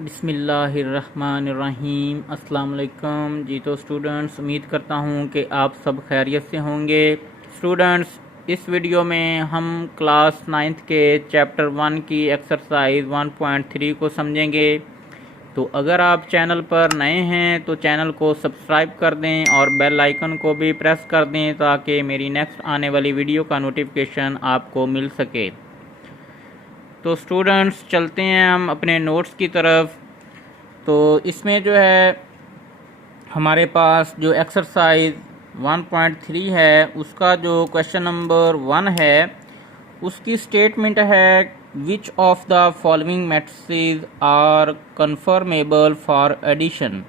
बिस्मिल्लाहिर्रहमानिर्रहीम। अस्सलाम वालेकुम जी। तो स्टूडेंट्स, उम्मीद करता हूँ कि आप सब खैरियत से होंगे। स्टूडेंट्स, इस वीडियो में हम क्लास 9th के चैप्टर 1 की एक्सरसाइज 1.3 को समझेंगे। तो अगर आप चैनल पर नए हैं तो चैनल को सब्सक्राइब कर दें और बेल आइकन को भी प्रेस कर दें ताकि मेरी नेक्स्ट आने वाली वीडियो का नोटिफिकेशन आपको मिल सके। तो स्टूडेंट्स, चलते हैं हम अपने नोट्स की तरफ। तो इसमें जो है हमारे पास जो एक्सरसाइज 1.3 है उसका जो क्वेश्चन नंबर 1 है उसकी स्टेटमेंट है which of the following matrices are conformable for addition.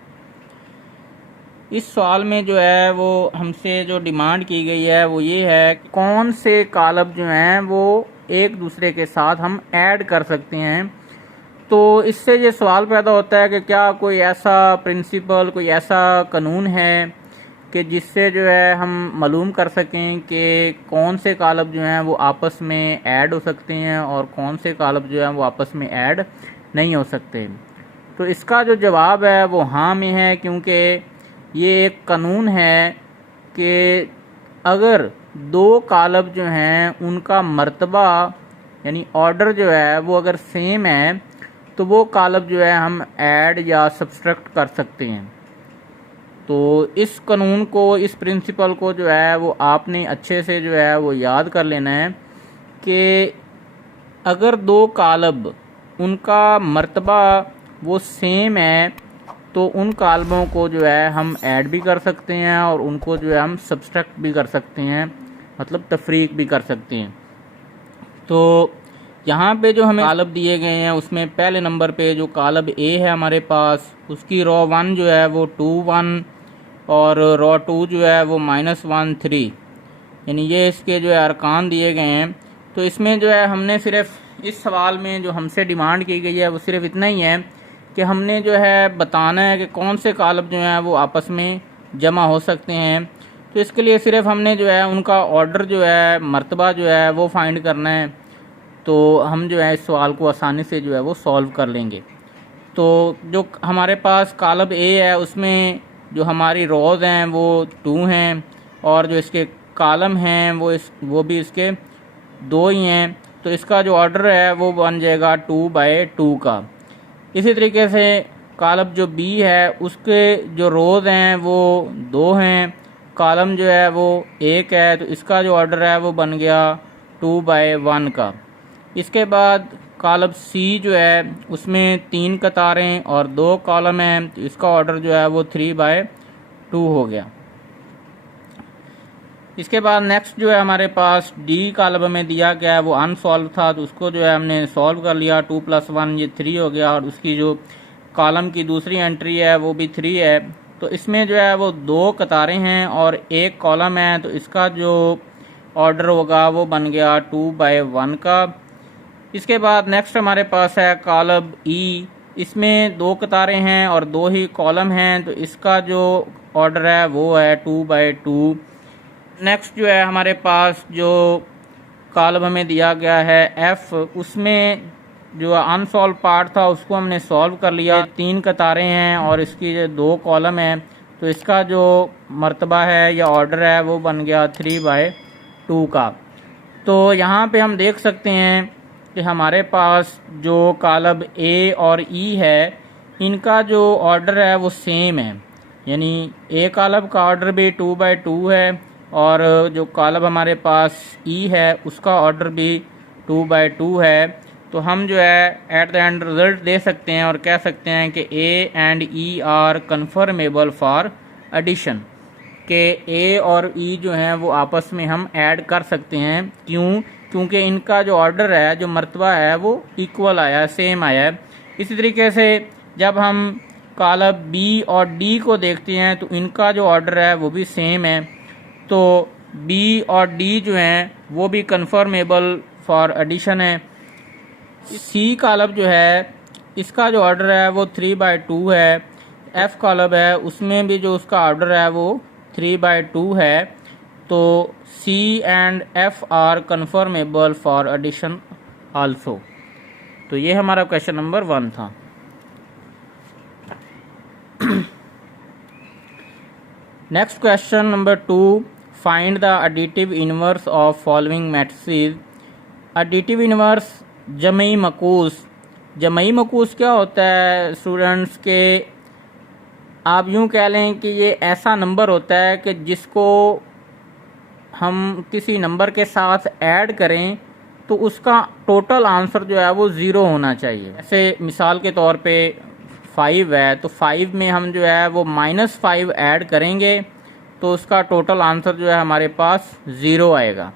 इस सवाल में जो है वो हमसे जो डिमांड की गई है वो ये है कौन से कॉलम जो हैं वो एक दूसरे के साथ हम ऐड कर सकते हैं। तो इससे ये सवाल पैदा होता है कि क्या कोई ऐसा प्रिंसिपल, कोई ऐसा कानून है कि जिससे जो है हम मालूम कर सकें कि कौन से कॉलम जो हैं वो आपस में ऐड हो सकते हैं और कौन से कॉलम जो हैं वो आपस में ऐड नहीं हो सकते। तो इसका जो जवाब है वो हाँ में है, क्योंकि ये एक कानून है कि अगर दो कॉलम जो हैं उनका मर्तबा यानी ऑर्डर जो है वो अगर सेम है तो वो कॉलम जो है हम ऐड या सब्सट्रैक्ट कर सकते हैं। तो इस कानून को, इस प्रिंसिपल को जो है वो आपने अच्छे से जो है वो याद कर लेना है कि अगर दो कॉलम उनका मर्तबा वो सेम है तो उन कॉलमों को जो है हम ऐड भी कर सकते हैं और उनको जो है हम सब्सट्रैक्ट भी कर सकते हैं, मतलब तफरीक भी कर सकते हैं। तो यहाँ पे जो हमें कॉलम दिए गए हैं उसमें पहले नंबर पे जो कॉलम ए है हमारे पास उसकी रो 1 जो है वो 2 1 और रो 2 जो है वो -1 3, यानी ये इसके जो है अरकान दिए गए हैं। तो इसमें जो है हमने सिर्फ इस सवाल में जो हमसे डिमांड की गई है वो सिर्फ इतना ही है कि हमने जो है बताना है कि कौन से कॉलम जो हैं वो आपस में जमा हो सकते हैं। तो इसके लिए सिर्फ हमने जो है उनका ऑर्डर जो है, मर्तबा जो है वो फाइंड करना है। तो हम जो है इस सवाल को आसानी से जो है वो सॉल्व कर लेंगे। तो जो हमारे पास कॉलम ए है उसमें जो हमारी रोज़ हैं वो 2 हैं और जो इसके कॉलम हैं वो भी इसके 2 ही हैं। तो इसका जो ऑर्डर है वो बन जाएगा 2/2 का। इसी तरीके से कॉलम जो बी है उसके जो रोज़ हैं वो 2 हैं, कॉलम जो है वो 1 है, तो इसका जो ऑर्डर है वो बन गया 2/1 का। इसके बाद कॉलम सी जो है उसमें 3 कतारें और 2 कॉलम हैं, तो इसका ऑर्डर जो है वो 3/2 हो गया। इसके बाद नेक्स्ट जो है हमारे पास डी कॉलम में दिया गया है वो अनसॉल्व था, तो उसको जो है हमने सॉल्व कर लिया। 2 + 1 ये 3 हो गया और उसकी जो कॉलम की दूसरी एंट्री है वो भी 3 है। तो इसमें जो है वो 2 कतारें हैं और 1 कॉलम है, तो इसका जो ऑर्डर होगा वो बन गया 2/1 का। इसके बाद नेक्स्ट हमारे पास है कॉलम ई, इसमें 2 कतारें हैं और 2 ही कॉलम हैं, तो इसका जो ऑर्डर है वो है 2/2। नेक्स्ट जो है हमारे पास जो कॉलम हमें दिया गया है एफ, उसमें जो अनसॉल्व पार्ट था उसको हमने सॉल्व कर लिया। 3 कतारें हैं और इसकी जो 2 कॉलम हैं, तो इसका जो मर्तबा है या ऑर्डर है वो बन गया 3/2 का। तो यहाँ पे हम देख सकते हैं कि हमारे पास जो कॉलम ए और ई है इनका जो ऑर्डर है वो सेम है, यानी ए कॉलम का ऑर्डर भी 2/2 है और जो कॉलम हमारे पास ई है उसका ऑर्डर भी 2/2 है। तो हम जो है एट द एंड रिजल्ट दे सकते हैं और कह सकते हैं कि A and E are conformable for addition, कि ए और ई जो हैं वो आपस में हम ऐड कर सकते हैं। क्यों? क्योंकि इनका जो ऑर्डर है, जो मर्तबा है वो इक्वल आया है, सेम आया है। इसी तरीके से जब हम कॉलम बी और डी को देखते हैं तो इनका जो ऑर्डर है वो भी सेम है, तो बी और डी जो हैं वो भी कन्फर्मेबल फॉर एडिशन है। सी कॉलम जो है इसका जो ऑर्डर है वो 3/2 है। एफ कॉलम है उसमें भी जो उसका ऑर्डर है वो 3/2 है। तो C and F are conformable for addition also. तो ये हमारा क्वेश्चन नंबर 1 था। Next question number 2, find the additive inverse of following matrices. Additive inverse जमई मकूस। जमई मकूस क्या होता है स्टूडेंट्स के, आप यूँ कह लें कि ये ऐसा नंबर होता है कि जिसको हम किसी नंबर के साथ ऐड करें तो उसका टोटल आंसर जो है वो ज़ीरो होना चाहिए। जैसे मिसाल के तौर पे 5 है, तो 5 में हम जो है वो -5 ऐड करेंगे तो उसका टोटल आंसर जो है हमारे पास ज़ीरो आएगा।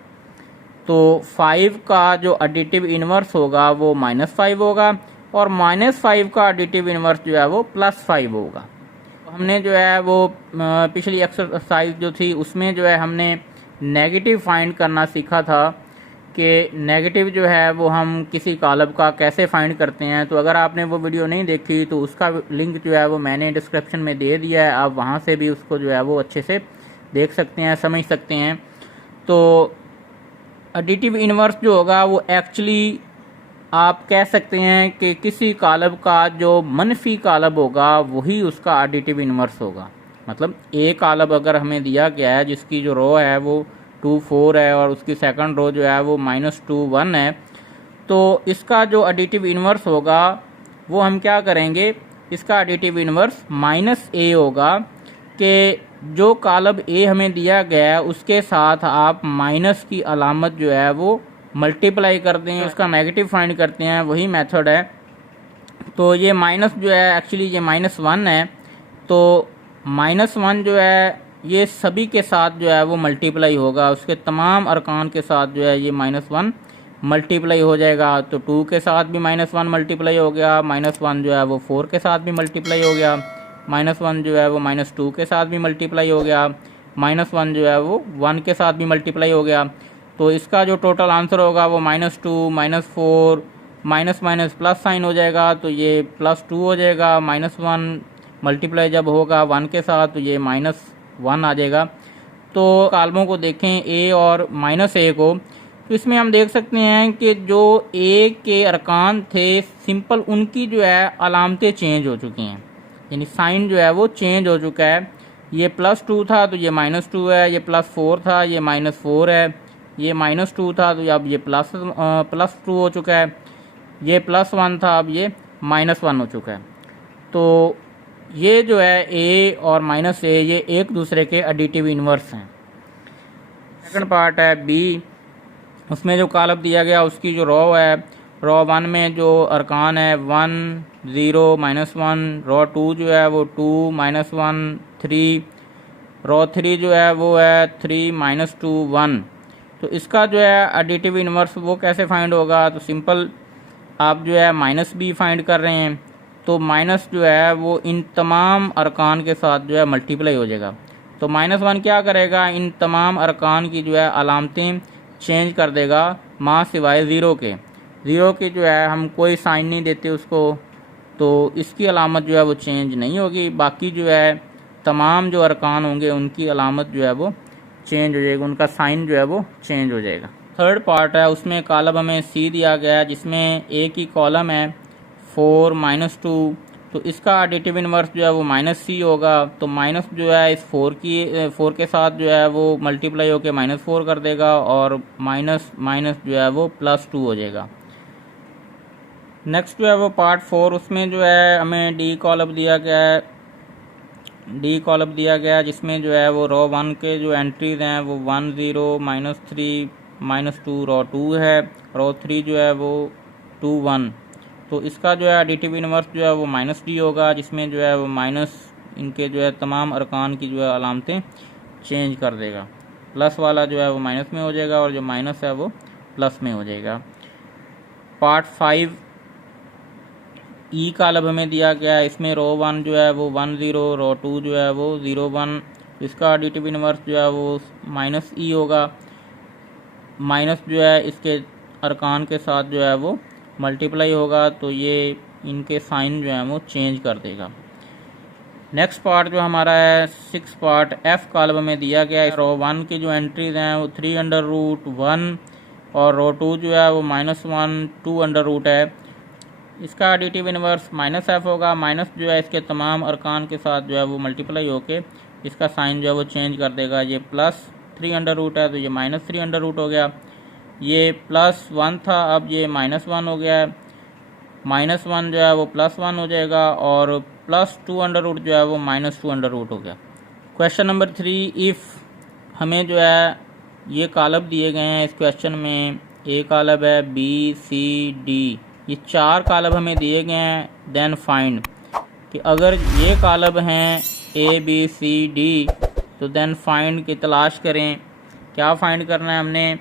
तो 5 का जो एडिटिव इनवर्स होगा वो -5 होगा और -5 का एडिटिव इनवर्स जो है वो +5 होगा। तो हमने जो है वो पिछली एक्सरसाइज जो थी उसमें जो है हमने नेगेटिव फाइंड करना सीखा था कि नेगेटिव जो है वो हम किसी कॉलम का कैसे फाइंड करते हैं। तो अगर आपने वो वीडियो नहीं देखी तो उसका लिंक जो है वो मैंने डिस्क्रिप्शन में दे दिया है, आप वहाँ से भी उसको जो है वो अच्छे से देख सकते हैं, समझ सकते हैं। तो एडिटिव इनवर्स जो होगा वो एक्चुअली आप कह सकते हैं कि किसी कॉलम का जो मनफी कॉलम होगा वही उसका एडिटिव इनवर्स होगा। मतलब ए कॉलम अगर हमें दिया गया है जिसकी जो रो है वो 2 4 है और उसकी सेकंड रो जो है वो -2 1 है, तो इसका जो एडिटिव इनवर्स होगा वो हम क्या करेंगे, इसका एडिटिव इनवर्स -a होगा कि जो कॉलम ए हमें दिया गया है उसके साथ आप माइनस की अलामत जो है वो मल्टीप्लाई करते हैं, उसका नेगेटिव फाइंड करते हैं, वही मेथड है। तो ये माइनस जो है एक्चुअली ये -1 है, तो -1 जो है ये सभी के साथ जो है वो मल्टीप्लाई होगा, उसके तमाम अरकान के साथ जो है ये -1 मल्टीप्लाई हो जाएगा। तो 2 के साथ भी -1 मल्टीप्लाई हो गया, -1 जो है वो 4 के साथ भी मल्टीप्लाई हो गया, -1 जो है वो -2 के साथ भी मल्टीप्लाई हो गया, -1 जो है वो 1 के साथ भी मल्टीप्लाई हो गया। तो इसका जो टोटल आंसर होगा वो -2 -4 माइनस माइनस प्लस साइन हो जाएगा, तो ये +2 हो जाएगा। -1 मल्टीप्लाई जब होगा 1 के साथ तो ये -1 आ जाएगा। तो कालमों को देखें ए और -a को, तो इसमें हम देख सकते हैं कि जो ए के अरकान थे सिंपल उनकी जो है अलामतें चेंज हो चुकी हैं, यानी साइन जो है वो चेंज हो चुका है। ये +2 था तो ये -2 है, ये +4 था ये -4 है, ये -2 था तो अब ये +2 हो चुका है, ये +1 था अब ये -1 हो चुका है। तो ये जो है a और -a ये एक दूसरे के एडिटिव इनवर्स हैं। सेकंड पार्ट है b, उसमें जो कॉलम दिया गया उसकी जो रो है, रो 1 में जो अरकान है 1 0 -1, रो 2 जो है वो 2 -1 3, रो 3 जो है वो है 3 -2 1। तो इसका जो है एडिटिव इनवर्स वो कैसे फाइंड होगा, तो सिंपल आप जो है -b फाइंड कर रहे हैं तो माइनस जो है वो इन तमाम अरकान के साथ जो है मल्टीप्लाई हो जाएगा। तो -1 क्या करेगा, इन तमाम अरकान की जो है अलामतें चेंज कर देगा माँ सिवाय ज़ीरो के। ज़ीरो की जो है हम कोई साइन नहीं देते उसको, तो इसकी अलामत जो है वो चेंज नहीं होगी। बाकी जो है तमाम जो अरकान होंगे उनकी अलामत जो है वो चेंज हो जाएगी, उनका साइन जो है वो चेंज हो जाएगा। थर्ड पार्ट है, उसमें कॉलम हमें सी दिया गया है जिसमें ए की कॉलम है 4 -2, तो इसका एडिटिव इनवर्स जो है वो -c होगा। तो माइनस जो है इस 4 के साथ जो है वो मल्टीप्लाई होकर -4 कर देगा और माइनस माइनस जो है वो +2 हो जाएगा। नेक्स्ट जो है वो पार्ट 4, उसमें जो है हमें डी कॉलम दिया गया है, जिसमें जो है वो रो 1 के जो एंट्रीज हैं वो 1 0 -3 -2, रो 2 है, रो 3 जो है वो 2 1। तो इसका जो है एडिटिव इनवर्स जो है वो -d होगा, जिसमें जो है वो माइनस इनके जो है तमाम अरकान की जो है अलामतें चेंज कर देगा। प्लस वाला जो है वो माइनस में हो जाएगा और जो माइनस है वो प्लस में हो जाएगा। पार्ट 5 ई कॉलम हमें दिया गया है, इसमें रो 1 जो है वो 1 0, रो 2 जो है वो 0 1। इसका एडिटिव इनवर्स जो है वो -e होगा, माइनस जो है इसके अरकान के साथ जो है वो मल्टीप्लाई होगा, तो ये इनके साइन जो है वो चेंज कर देगा। नेक्स्ट पार्ट जो हमारा है 6 पार्ट, एफ कॉलम में दिया गया है, रो 1 की जो एंट्रीज हैं वो 3√1 और रो 2 जो है वो -1 2√, है। इसका एडिटिव इनवर्स -f होगा, माइनस जो है इसके तमाम अरकान के साथ जो है वो मल्टीप्लाई होके इसका साइन जो है वो चेंज कर देगा। ये प्लस 3 अंडर रूट है तो ये माइनस 3 अंडर रूट हो गया। ये प्लस 1 था, अब ये माइनस 1 हो गया है। माइनस 1 जो है वो प्लस 1 हो जाएगा और प्लस 2 अंडर रूट जो है वो माइनस 2 अंडर रूट हो गया। क्वेश्चन नंबर 3, इफ़ हमें जो है ये कालब दिए गए हैं इस क्वेश्चन में, ए कालब है, बी सी डी, ये 4 कालब हमें दिए गए हैं। देन फाइंड, कि अगर ये कालब हैं ए बी सी डी तो देन फाइंड की तलाश करें। क्या फाइंड करना है हमने?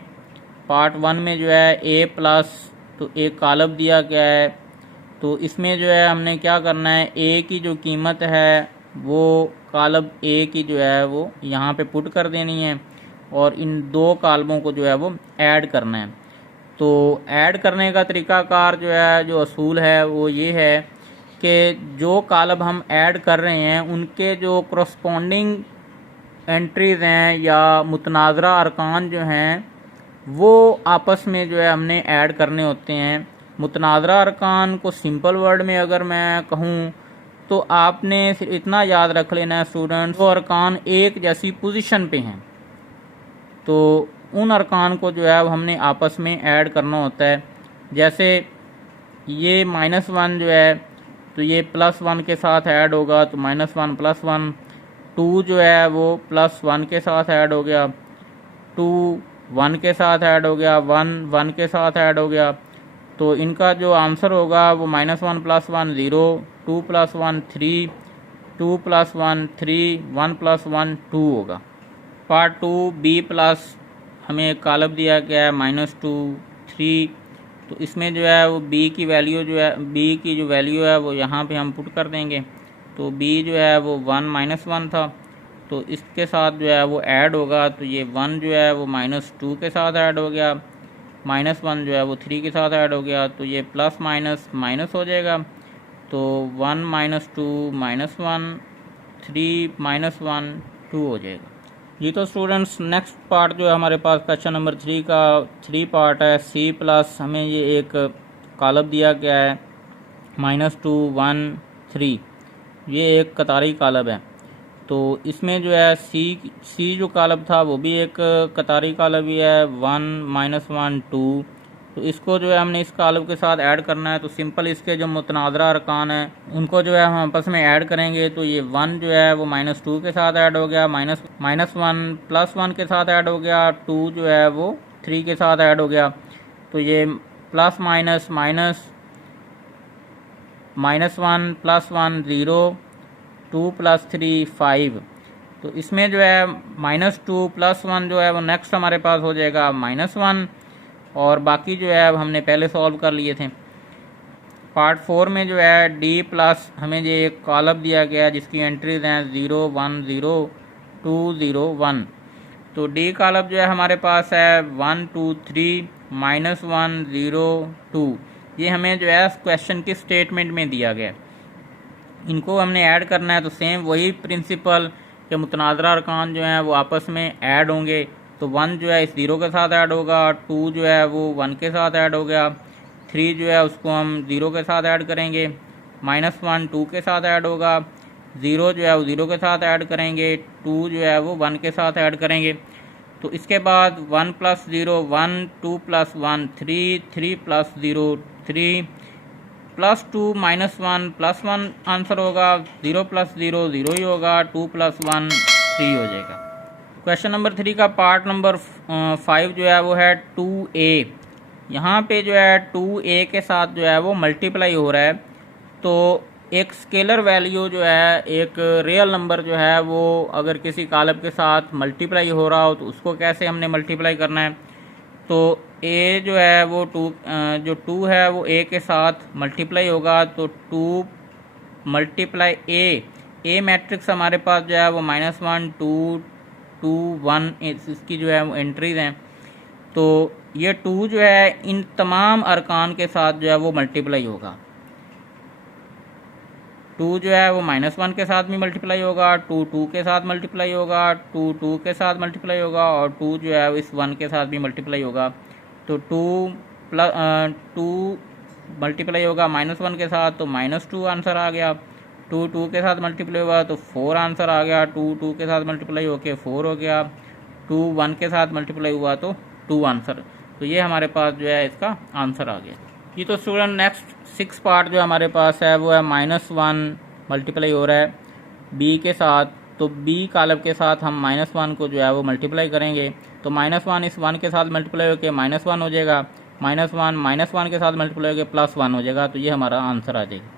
पार्ट 1 में जो है ए प्लस, तो एक कालब दिया गया है, तो इसमें जो है हमने क्या करना है, ए की जो कीमत है वो कालब ए की जो है वो यहाँ पे पुट कर देनी है और इन 2 कालबों को जो है वो ऐड करना है। तो ऐड करने का तरीकाकार जो है, जो असूल है वो ये है कि जो कालब हम ऐड कर रहे हैं उनके जो करस्पॉन्डिंग एंट्रीज़ हैं या मुतनाज़रा अरकान जो हैं वो आपस में जो है हमने ऐड करने होते हैं। मुतनाज़रा अरकान को सिंपल वर्ड में अगर मैं कहूँ तो आपने सिर्फ इतना याद रख लेना है स्टूडेंट्स, वो अरकान एक जैसी पोजीशन पे हैं तो उन अरकान को जो है वो हमने आपस में ऐड करना होता है। जैसे ये -1 जो है तो ये +1 के साथ ऐड होगा तो -1 +1। 2 जो है वो +1 के साथ ऐड हो गया, 2 1 के साथ ऐड हो गया, 1 1 के साथ ऐड हो गया। तो इनका जो आंसर होगा वो -1 +1 0, 2 + 1 3, 2 + 1 3, 1 + 1 2 होगा। पार्ट 2 बी प्लस, हमें एक कालब दिया गया है -2 3, तो इसमें जो है वो बी की वैल्यू जो है, बी की जो वैल्यू है वो यहाँ पे हम पुट कर देंगे। तो बी जो है वो 1 -1 था तो इसके साथ जो है वो ऐड होगा, तो ये 1 जो है वो -2 के साथ ऐड हो गया, -1 जो है वो 3 के साथ ऐड हो गया, तो ये प्लस माइनस माइनस हो जाएगा। तो 1 -2 -1 3 -1 2 हो जाएगा। जी तो स्टूडेंट्स नेक्स्ट पार्ट जो है हमारे पास क्वेश्चन नंबर 3 का 3 पार्ट है। सी प्लस, हमें ये एक कालब दिया गया है -2 1 3, ये एक कतारी कालब है। तो इसमें जो है सी जो कालब था वो भी एक कतारी कालब ही है, 1 -1 2। तो इसको जो है हमने इस कालब के साथ ऐड करना है। तो सिंपल इसके जो मुतनाज़रा अरकान है उनको जो है हम आपस में ऐड करेंगे। तो ये 1 जो है वो -2 के साथ ऐड हो गया, -1 +1 के साथ ऐड हो गया, 2 जो है वो 3 के साथ ऐड हो गया। तो ये प्लस माइनस माइनस -1 +1 0, 2 + 3 5। तो इसमें जो है -2 +1 जो है वो नेक्स्ट हमारे पास हो जाएगा -1 और बाकी जो है हमने पहले सॉल्व कर लिए थे। पार्ट 4 में जो है डी प्लस, हमें ये एक कॉलम दिया गया जिसकी एंट्रीज हैं 0 1 0 2 0 1। तो डी कॉलम जो है हमारे पास है 1 2 3 -1 0 2। ये हमें जो है क्वेश्चन की स्टेटमेंट में दिया गया, इनको हमने ऐड करना है। तो सेम वही प्रिंसिपल के मुतनाज़रा अरकान जो हैं वो आपस में ऐड होंगे। तो 1 जो है इस 0 के साथ ऐड होगा, 2 जो है वो 1 के साथ ऐड हो गया, 3 जो है उसको हम 0 के साथ ऐड करेंगे, -1 2 के साथ ऐड होगा, 0 जो है वो 0 के साथ ऐड करेंगे, 2 जो है वो 1 के साथ ऐड करेंगे। तो इसके बाद 1 + 0 1, 2 + 1 3, 3 + 0 3, +2 -1 +1 आंसर होगा, 0 + 0 0 ही होगा, 2 + 1 3 हो जाएगा। क्वेश्चन नंबर 3 का पार्ट नंबर 5 जो है वो है 2a। यहाँ पे जो है 2a के साथ जो है वो मल्टीप्लाई हो रहा है। तो एक स्केलर वैल्यू जो है, एक रियल नंबर जो है वो अगर किसी कालब के साथ मल्टीप्लाई हो रहा हो तो उसको कैसे हमने मल्टीप्लाई करना है। तो a जो है वो 2 है वो a के साथ मल्टीप्लाई होगा। तो 2 × a मैट्रिक्स हमारे पास जो है वो -1 2 2 1 इसकी जो है वो एंट्रीज हैं। तो ये 2 जो है इन तमाम अरकान के साथ जो है वो मल्टीप्लाई होगा। 2 जो है वो -1 के साथ भी मल्टीप्लाई होगा, 2 2 के साथ मल्टीप्लाई होगा, 2 2 के साथ मल्टीप्लाई होगा और 2 जो है इस 1 के साथ भी मल्टीप्लाई होगा। तो 2 मल्टीप्लाई होगा -1 के साथ, तो -2 आंसर आ गया। 2 2 के साथ मल्टीप्लाई हुआ तो 4 आंसर आ गया, 2 2 के साथ मल्टीप्लाई होके 4 हो गया, 2 1 के साथ मल्टीप्लाई हुआ तो 2 आंसर। तो ये हमारे पास जो है इसका आंसर आ गया। ये तो स्टूडेंट नेक्स्ट 6 पार्ट जो हमारे पास है वो है -1 मल्टीप्लाई हो रहा है बी के साथ, तो बी कॉलम के साथ हम -1 को जो है वो मल्टीप्लाई करेंगे, तो -1 इस 1 के साथ मल्टीप्लाई होकर -1 हो जाएगा, -1 के साथ मल्टीप्लाई होकर +1 हो जाएगा, तो ये हमारा आंसर आ जाएगा।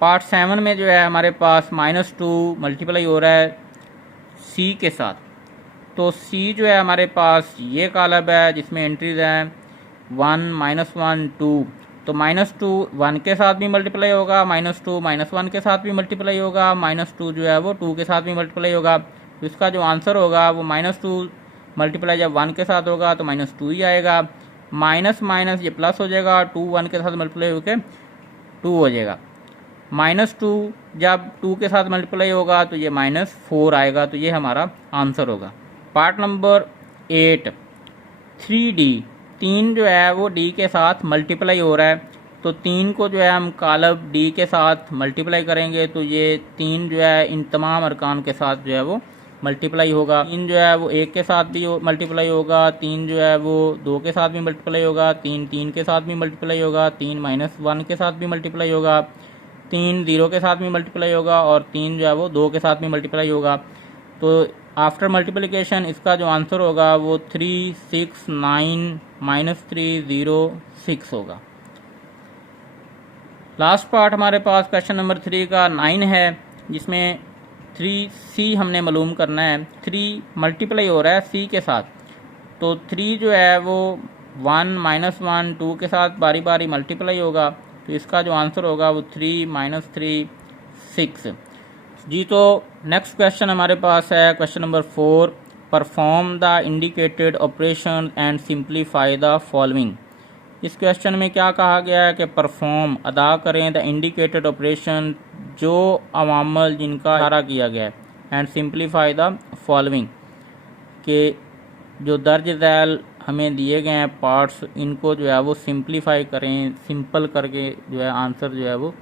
पार्ट 7 में जो है हमारे पास -2 मल्टीप्लाई हो रहा है सी के साथ, तो सी जो है हमारे पास ये कॉलम है जिसमें एंट्रीज हैं 1 -1 2, तो -2 1 के साथ भी मल्टीप्लाई होगा, -2 -1 के साथ भी मल्टीप्लाई होगा, -2 जो है वो 2 के साथ भी मल्टीप्लाई होगा, तो इसका जो आंसर होगा वो -2 मल्टीप्लाई जब 1 के साथ होगा तो -2 ही आएगा, माइनस माइनस ये प्लस हो जाएगा, 2 1 के साथ मल्टीप्लाई होकर 2 हो जाएगा, -2 जब 2 के साथ मल्टीप्लाई होगा तो ये -4 आएगा, तो ये हमारा आंसर होगा। पार्ट नंबर 8 3D, 3 जो है वो डी के साथ मल्टीप्लाई हो रहा है, तो 3 को जो है हम कॉलम डी के साथ मल्टीप्लाई करेंगे, तो ये 3 जो है इन तमाम अरकान के साथ जो है वो मल्टीप्लाई होगा। 3 जो है वो 1 के साथ भी मल्टीप्लाई होगा, 3 जो है वो 2 के साथ भी मल्टीप्लाई होगा, 3 3 के साथ भी मल्टीप्लाई होगा, 3 -1 के साथ भी मल्टीप्लाई होगा, 3 0 के साथ भी मल्टीप्लाई होगा, और 3 जो है वो 2 के साथ भी मल्टीप्लाई होगा। तो आफ्टर मल्टीप्लिकेशन इसका जो आंसर होगा वो 3 6 9 -3 0 6 होगा। लास्ट पार्ट हमारे पास क्वेश्चन नंबर 3 का 9 है, जिसमें 3C हमने मालूम करना है। 3 मल्टीप्लाई हो रहा है C के साथ, तो 3 जो है वो 1 -1 2 के साथ बारी बारी मल्टीप्लाई होगा, तो इसका जो आंसर होगा वो 3 -3 6 जी। तो नेक्स्ट क्वेश्चन हमारे पास है question number 4, perform the indicated operation and simplify the following. इस क्वेश्चन में क्या कहा गया है कि परफॉर्म अदा करें द इंडिकेटेड ऑपरेशन जो अवामल जिनका इशारा किया गया है, एंड सिंप्लीफाई द फॉलोइंग के जो दर्ज दैल हमें दिए गए हैं पार्ट्स, इनको जो है वो सिंप्लीफाई करें, सिंपल करके जो है आंसर जो है वो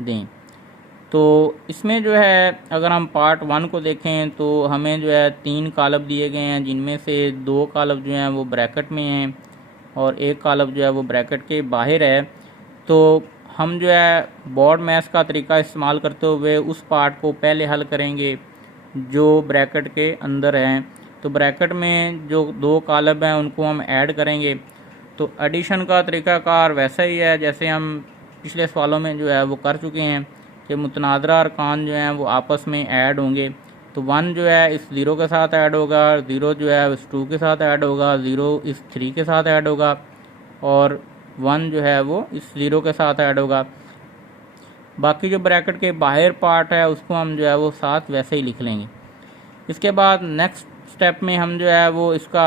दें। तो इसमें जो है अगर हम पार्ट 1 को देखें तो हमें जो है 3 कॉलम दिए गए हैं, जिनमें से 2 कॉलम जो हैं वो ब्रैकेट में हैं और एक कॉलम जो है वो ब्रैकेट के बाहर है। तो हम जो है बोर्ड मैथ्स का तरीका इस्तेमाल करते हुए उस पार्ट को पहले हल करेंगे जो ब्रैकेट के अंदर हैं। तो ब्रैकेट में जो 2 कॉलम हैं उनको हम ऐड करेंगे। तो एडिशन का तरीकाकार वैसा ही है जैसे हम पिछले सवालों में जो है वो कर चुके हैं कि मुतनाज़रा अरकान जो हैं वो आपस में ऐड होंगे। तो 1 जो है इस 0 के साथ ऐड होगा, 0 जो है इस 2 के साथ ऐड होगा, 0 इस 3 के साथ ऐड होगा, और 1 जो है वो इस 0 के साथ ऐड होगा। बाकी जो ब्रैकेट के बाहर पार्ट है उसको हम जो है वो साथ वैसे ही लिख लेंगे। इसके बाद नेक्स्ट स्टेप में हम जो है वो इसका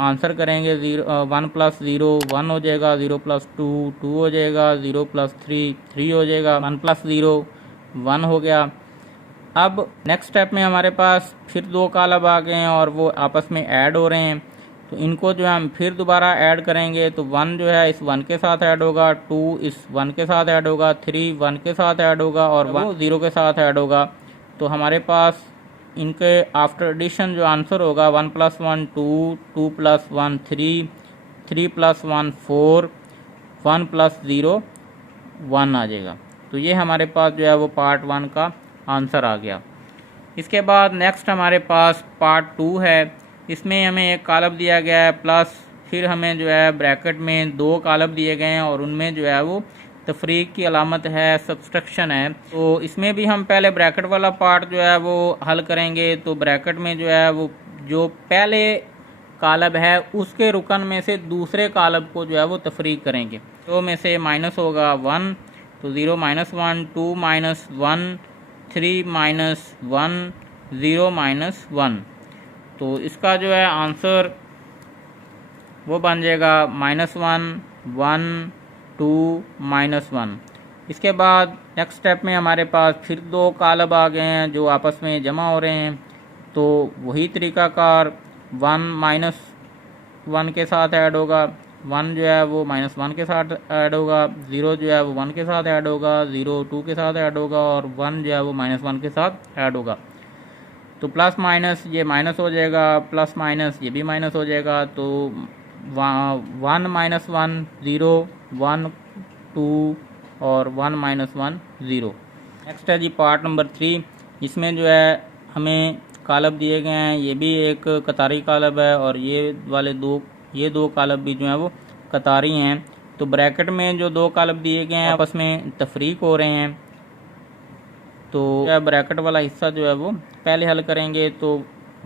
आंसर करेंगे। 1 + 0 1 हो जाएगा, 0 + 2 2 हो जाएगा, 0 + 3 3 हो जाएगा, 1 + 0 1 हो गया। अब नेक्स्ट स्टेप में हमारे पास फिर 2 कॉलम आ गए हैं और वो आपस में ऐड हो रहे हैं। तो इनको जो हम फिर दोबारा ऐड करेंगे। तो 1 जो है इस 1 के साथ ऐड होगा, 2 इस 1 के साथ ऐड होगा, 3 1 के साथ ऐड होगा, और 1 0 के साथ ऐड होगा। तो हमारे पास इनके आफ्टर एडिशन जो आंसर होगा 1 + 1 2 2 + 1 3 3 + 1 4 1 + 0 1 आ जाएगा। तो ये हमारे पास जो है वो पार्ट 1 का आंसर आ गया। इसके बाद नेक्स्ट हमारे पास पार्ट 2 है। इसमें हमें एक कॉलम दिया गया है प्लस फिर हमें जो है ब्रैकेट में 2 कॉलम दिए गए हैं और उनमें जो है वो तफरीक की अलामत है, सब्सट्रैक्शन है। तो इसमें भी हम पहले ब्रैकेट वाला पार्ट जो है वो हल करेंगे। तो ब्रैकेट में जो है वो जो पहले कॉलम है उसके रुकन में से दूसरे कॉलम को जो है वो तफरीक करेंगे। तो में से माइनस होगा 1, तो 0 - 1 2 - 1 3 - 1 0 - 1। तो इसका जो है आंसर वो बन जाएगा -1 1 2 -1। इसके बाद नेक्स्ट स्टेप में हमारे पास फिर 2 कॉलम आ गए हैं जो आपस में जमा हो रहे हैं। तो वही तरीकाकार 1 - 1 के साथ ऐड होगा, 1 जो है वो -1 के साथ ऐड होगा, 0 जो है वो 1 के साथ ऐड होगा, 0 2 के साथ ऐड होगा और 1 जो है वो -1 के साथ ऐड होगा। तो प्लस माइनस ये माइनस हो जाएगा, प्लस माइनस ये भी माइनस हो जाएगा। तो 1 -1 0, 1 2 और 1 -1 0। नेक्स्ट है जी पार्ट नंबर 3। इसमें जो है हमें कालब दिए गए हैं, ये भी एक कतारी कालब है और ये दो कालब भी जो है वो कतारी हैं। तो ब्रैकेट में जो दो कालब दिए गए हैं आपस में तफरीक हो रहे हैं। तो ब्रैकेट वाला हिस्सा जो है वो पहले हल करेंगे। तो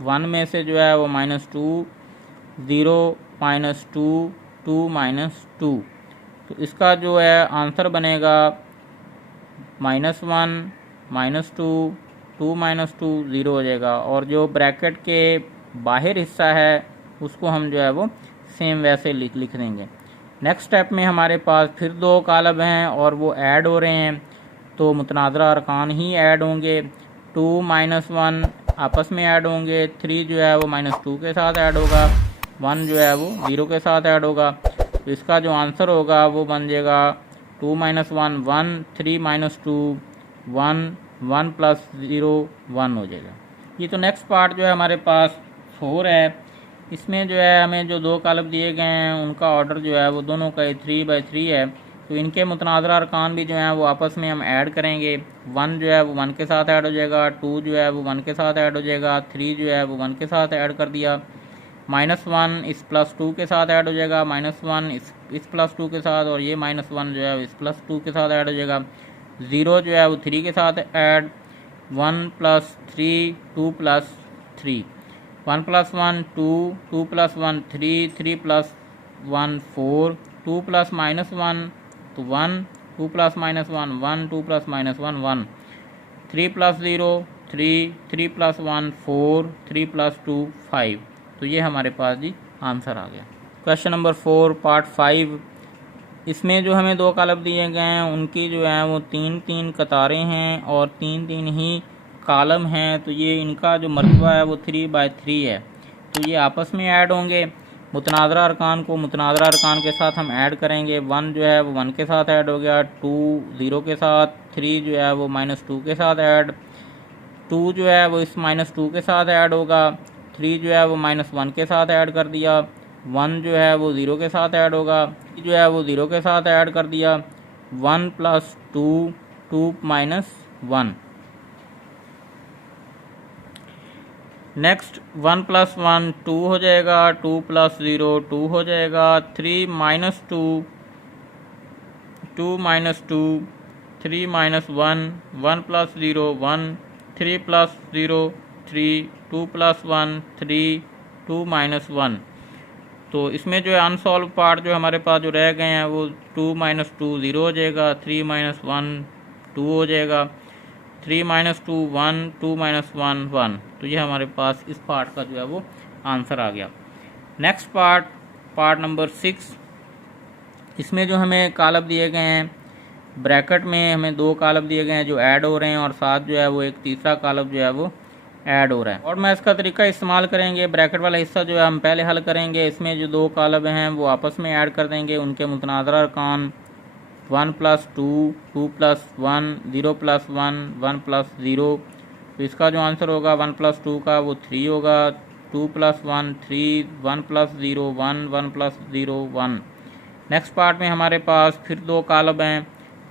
1 में से जो है वो -2 0 -2 2 -2। तो इसका जो है आंसर बनेगा -1 -2 2 -2 0 हो जाएगा। और जो ब्रैकेट के बाहर हिस्सा है उसको हम जो है वो सेम वैसे लिख देंगे। नेक्स्ट स्टेप में हमारे पास फिर दो कालब हैं और वो ऐड हो रहे हैं। तो मुतनाज़रा अरकान ही ऐड होंगे। 2 -1 आपस में ऐड होंगे, 3 जो है वो -2 के साथ ऐड होगा, 1 जो है वो 0 के साथ ऐड होगा। तो इसका जो आंसर होगा वो बन जाएगा 2 -1 1, 3 -2 1, 1 + 0 1 हो जाएगा। ये तो नेक्स्ट पार्ट जो है हमारे पास 4 है। इसमें जो है हमें जो दो कालब दिए गए हैं उनका ऑर्डर जो है वो दोनों का 3/3 है। तो इनके मुतनाज़रा अरकान भी जो हैं वो आपस में हम ऐड करेंगे। 1 जो है वो 1 के साथ ऐड हो जाएगा, 2 जो है वो 1 के साथ ऐड हो जाएगा, 3 जो है वो 1 के साथ ऐड कर दिया, -1 इस +2 के साथ ऐड हो जाएगा, -1 इस +2 के साथ और ये -1 जो है इस +2 के साथ ऐड हो जाएगा। 0 जो है वो 3 के साथ ऐड, 1 + 3 2 + 3, 1 + 1 2, 2 + 1 3, 3 + 1 4, 2 + -1 तो 1, 2 + -1 1, 2 + -1 1, 3 + 0 3, 3 + 1 4, 3 + 2 5। तो ये हमारे पास जी आंसर आ गया। Question number 4 part 5। इसमें जो हमें दो कालब दिए गए हैं उनकी जो है वो 3-3 कतारें हैं और 3-3 ही कालम हैं। तो ये इनका जो मरतबा है वो 3/3 है। तो ये आपस में ऐड होंगे। मुतनाज़रा अरकान को मुतनाज़रा अरकान के साथ हम ऐड करेंगे। 1 जो है वो 1 के साथ ऐड हो गया, 2 0 के साथ, 3 जो है वो -2 के साथ ऐड, 2 जो है वो इस -2 के साथ ऐड होगा, 3 जो है वो -1 के साथ ऐड कर दिया, 1 जो है वो 0 के साथ ऐड होगा, जो है वो 0 के साथ ऐड कर दिया, 1 + 2 2 - 1। नेक्स्ट 1 + 1 2 हो जाएगा, 2 + 0 2 हो जाएगा, 3 - 2 2 - 2 3 - 1 1 + 0 1, 3 + 0 3, 2 + 1 3 2 - 1। तो इसमें जो है अनसॉल्व पार्ट जो हमारे पास जो रह गए हैं वो 2 - 2 0 हो जाएगा, 3 - 1 2 हो जाएगा, 3 - 2 1, 2 - 1 1। तो ये हमारे पास इस पार्ट का जो है वो आंसर आ गया। Next part number 6। इसमें जो हमें कालब दिए गए हैं ब्रैकेट में हमें दो कालब दिए गए हैं जो ऐड हो रहे हैं और साथ जो है वो एक तीसरा कालब जो है वो ऐड हो रहा है। और मैं इसका तरीका इस्तेमाल करेंगे। ब्रैकेट वाला हिस्सा जो है हम पहले हल करेंगे। इसमें जो दो कालब हैं वो आपस में ऐड कर देंगे। उनके मुतनाज़रा अरकान 1 + 2 2 + 1 0 + 1 1 + 0। तो इसका जो आंसर होगा 1 + 2 का वो 3 होगा, 2 + 1 3, 1 + 0 1, 1 + 0 1। नेक्स्ट पार्ट में हमारे पास फिर दो कालब हैं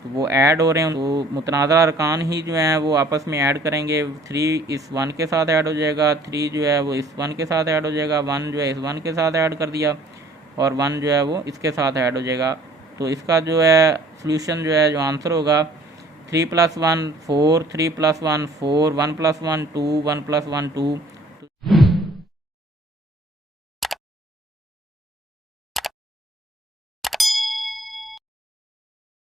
तो वो ऐड हो रहे हैं। तो मुतनाज़रा अरकान ही जो हैं वो आपस में ऐड करेंगे। 3 इस 1 के साथ ऐड हो जाएगा, 3 जो है वो इस 1 के साथ ऐड हो जाएगा, 1 जो है इस 1 के साथ ऐड कर दिया और 1 जो है वो इसके साथ ऐड हो जाएगा। तो इसका जो है सोल्यूशन जो है जो आंसर होगा 3 + 1 4, 3 + 1 4, 1 + 1 2, 1 + 1 2,